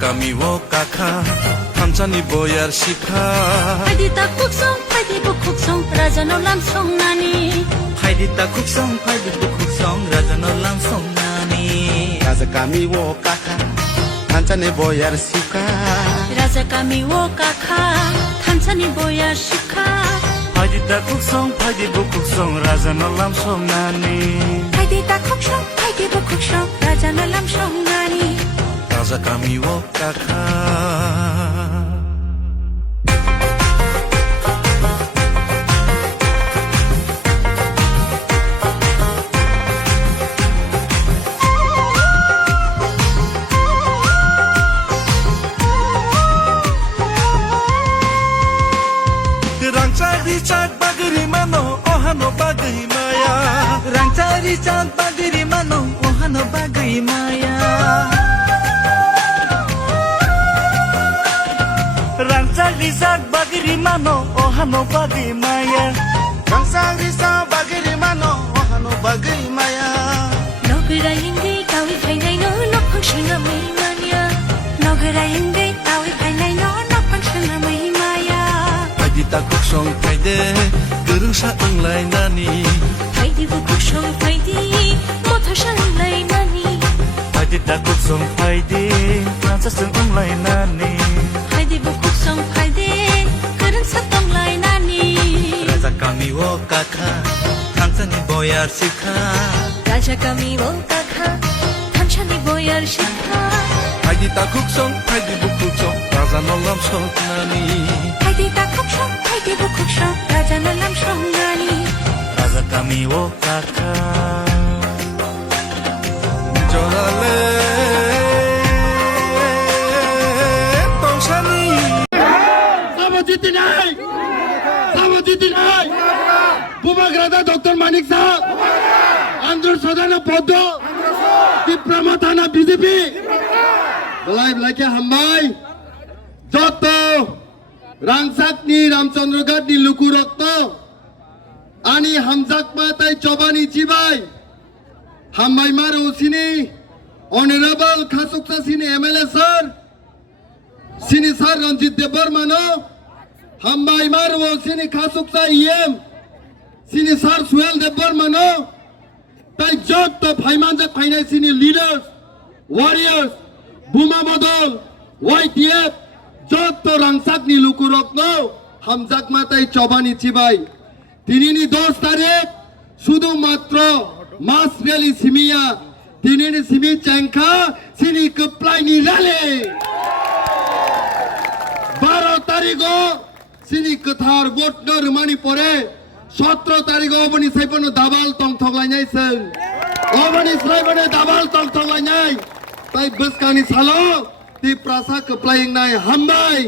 kami wo kakha hamchani boyar shikha Faidi ta kuksong faidi bu kuksong raja no lam song nani Faidi ta kuksong faidi bu kuksong raja no lam song nani Raja kami wo kakha hamchani boyar shikha Raja kami wo kakha hamchani boyar shikha Faidi ta kuksong faidi bu kuksong raja no lam song nani Faidi ta kuksong faidi bu kuksong raja no lam song nani Raja kami wo kakha Rangcak bagri mano ohano bagri maya Rangcari cak bagri mano ohano bagri maya Rangcak bagri mano ohano bagri maya Rangsang risa bagiri mano ohano bagri maya Nogara hindi tawi phainai no no function na mai mania Nogara hindi tawi phainai no no function na mai maya Faidi ta kuksong faide gerung sa anglai nani Faidi bu kuksong faidi motho sang lai nani Faidi ta kuksong faide nasa sang anglai nani Faidi bu kuksong faidi gerung sa tong lai nani Raja kami wo kakha hamchani boyar shikha Raja kami wo kakha hamchani boyar shikha Faidi ta kuksong faidi bu kuksong raja no lam sok nani Faidi ta kuksong faidi bu kuksong raja no lam song nani Raja kami wo kakha Jorale tongsani সাবজিতি নাই বুবাগ্রাদা doctor মানিক সাহেব আন্দোলন সদানা পদ্ম তীব্রমা থানা BJP বলাই বলাইকে হাম্বাই যত রাংসাকনি রামচন্দ্রঘাটনি লুকু রক্ত আনি হামজাকমা তাই চবানি চিবাই হাম্বাই মার ওসিনি অনারেবল খাসুকসা সিনি এমএলএ স্যার সিনি স্যার রঞ্জিত দেববর্মানো হাম্বাই মার ওসিনি খাসুকসা ইএম সিনি স্যার সুহেল দেববর্মানো তাই যত ফাইমানজাক ফাইনাই সিনি লিডার্স ওয়ারিয়ার্স বুমা বদল ওয়াইটিএফ যত রাংসাকনি লুকু রত্ন হামজাকমা তাই চবানি চিবাই তিনিনি 10 তারিখ শুধুমাত্র মাস রেলি সিমিয়া তিনিনি সিমি চ্যাংখা সিনি কপ্লাইনি রালে 12 তারিখ সিনি কথার ভোট নরমানি পরে 17 তারিখ অবনি সাইপনো দাবাল টং ঠগলাইনাই সং অবনি সাইপনো দাবাল টং ঠগলাইনাই তাই বসকানি সালো তি প্রাসা কপ্লাইং নাই হামবাই